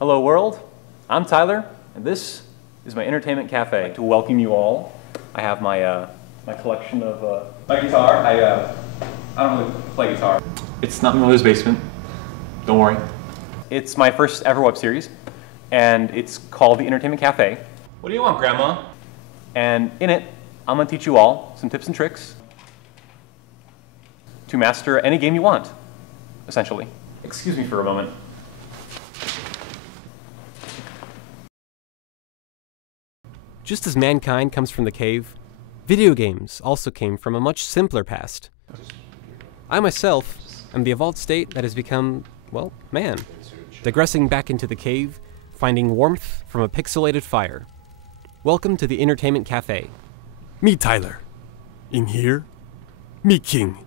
Hello world, I'm Tyler, and this is my entertainment cafe. I'd like to welcome you all. I have my my collection of my guitar. I don't really play guitar. It's not in my mother's basement. Don't worry. It's my first ever web series, and it's called the Entertainment Cafe. What do you want, Grandma? And in it, I'm gonna teach you all some tips and tricks to master any game you want, essentially. Excuse me for a moment. Just as mankind comes from the cave, video games also came from a much simpler past. I myself am the evolved state that has become, well, man. Digressing back into the cave, finding warmth from a pixelated fire. Welcome to the Entertainment Cafe. Me Tyler. In here, me King.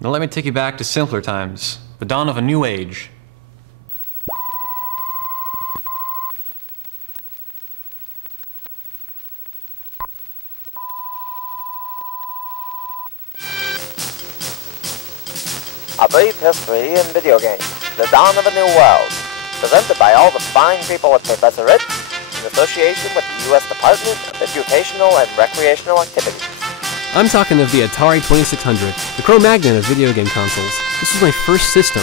Now let me take you back to simpler times, the dawn of a new age. A brief history in video games, the dawn of a new world, presented by all the fine people at Professor Rich, in association with the U.S. Department of Educational and Recreational Activities. I'm talking of the Atari 2600, the Cro-Magnon of video game consoles. This was my first system.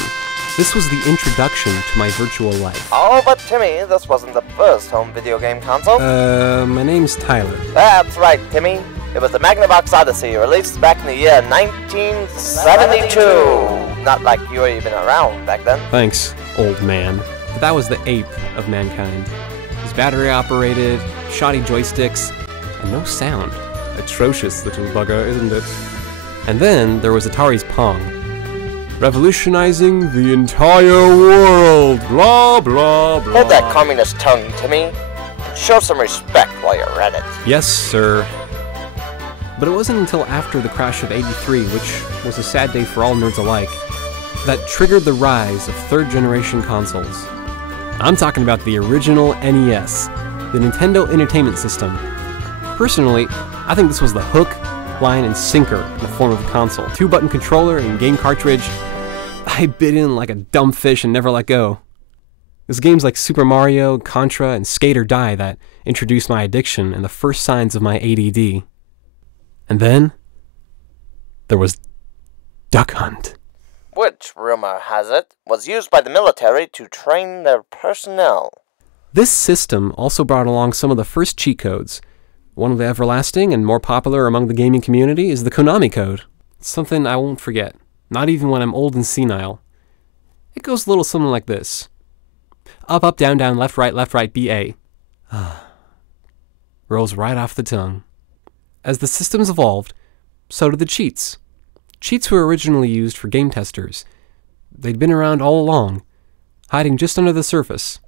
This was the introduction to my virtual life. Oh, but Timmy, this wasn't the first home video game console. My name's Tyler. That's right, Timmy. It was the Magnavox Odyssey, released back in the year 1972. Not like you were even around back then. Thanks, old man. But that was the ape of mankind. His battery operated, shoddy joysticks, and no sound. Atrocious little bugger, isn't it? And then there was Atari's Pong. Revolutionizing the entire world, blah blah blah. Hold that communist tongue, Timmy. Show some respect while you're at it. Yes, sir. But it wasn't until after the crash of '83, which was a sad day for all nerds alike, that triggered the rise of third-generation consoles. I'm talking about the original NES, the Nintendo Entertainment System. Personally, I think this was the hook, line, and sinker in the form of a console. 2-button controller and game cartridge. I bit in like a dumb fish and never let go. It was games like Super Mario, Contra, and Skate or Die that introduced my addiction and the first signs of my ADD. And then, there was Duck Hunt. Which, rumor has it, was used by the military to train their personnel. This system also brought along some of the first cheat codes. One of the everlasting and more popular among the gaming community is the Konami Code. It's something I won't forget, not even when I'm old and senile. It goes a little something like this. Up, up, down, down, left, right, BA. Rolls right off the tongue. As the systems evolved, so did the cheats. Cheats were originally used for game testers. They'd been around all along, hiding just under the surface.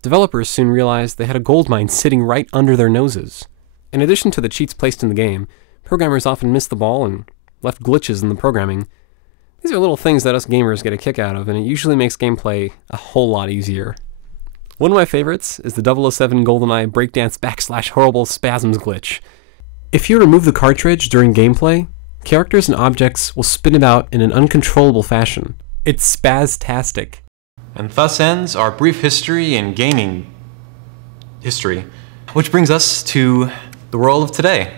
Developers soon realized they had a goldmine sitting right under their noses. In addition to the cheats placed in the game, programmers often missed the ball and left glitches in the programming. These are little things that us gamers get a kick out of, and it usually makes gameplay a whole lot easier. One of my favorites is the 007 GoldenEye breakdance / horrible spasms glitch. If you remove the cartridge during gameplay, characters and objects will spin about in an uncontrollable fashion. It's spastastic. And thus ends our brief history in gaming history, which brings us to the world of today.